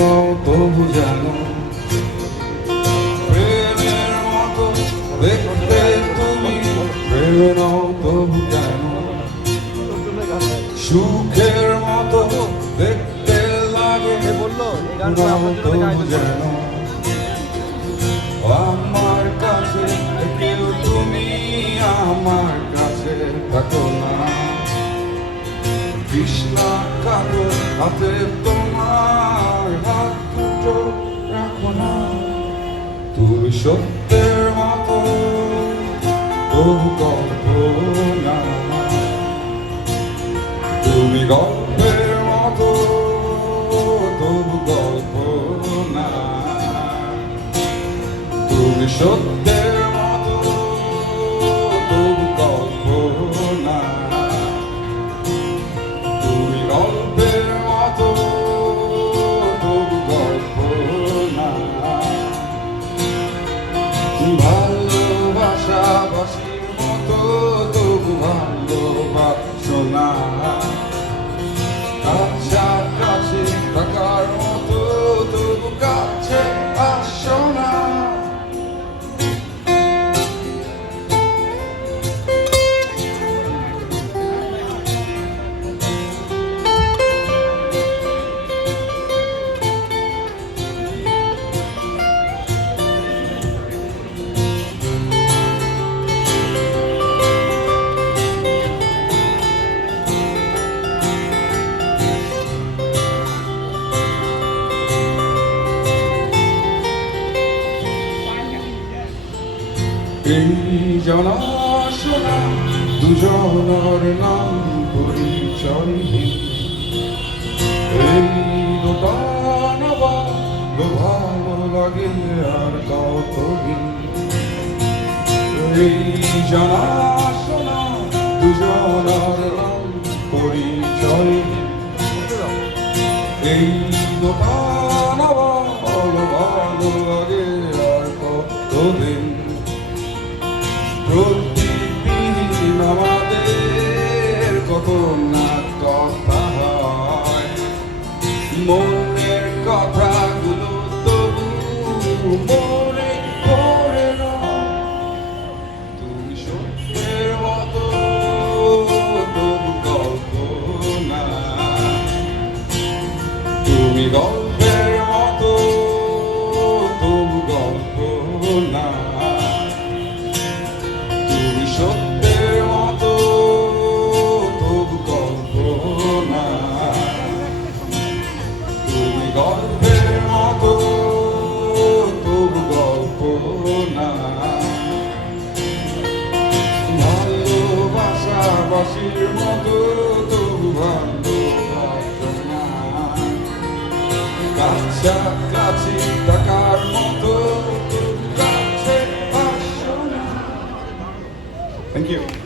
নও তবু যেন প্রেমের মতো দেখতে তুমি, প্রেম নও তবু কেন সুখের মতো দেখতে লাগে নও তবু যেন আমার কাছে কেউ তুমি আমার কাছে থাকো না কৃষ্ণা কাটো হাতে তোমার হাত দুটো রাখো না তুমি সত্যের মতো তবু কল্পনা তুমি গল্পের মতো তবু কল্পনা তুমি সত্যের মতো তবু কল্পনা তুমি গল্পের মতো তবু কল্পনা ভালোবাসাবাসির মতো তবু ভালোবাসো না কাছাকাছি থাকার মতো তবু কাছে আসো না এই জানাশোনা দুজনের নাম পরিচয়হীন এই দোকান ভালো লাগে আর কতদিন এই জানাশোনা দুজনের নাম পরিচয়হীন এই দোকান ভালো লাগে আর কতদিন প্রতিদিন আমাদের কত না কথা হয় মনের কথাগুলো তবু মনে পড়ে না তুমি সত্যের মতো তবু কল্পনা তুমি গল্পের মতো তবু কল্পনা তুমি সত্যের মতো তবু কল্পনা তুমি গল্পের মতো তবু কল্পনা ভালোবাসাবাসির মতো তবু ভালোবাসো না কাছাকাছি থাকার মতো তবু কাছে আসো না। Thank you.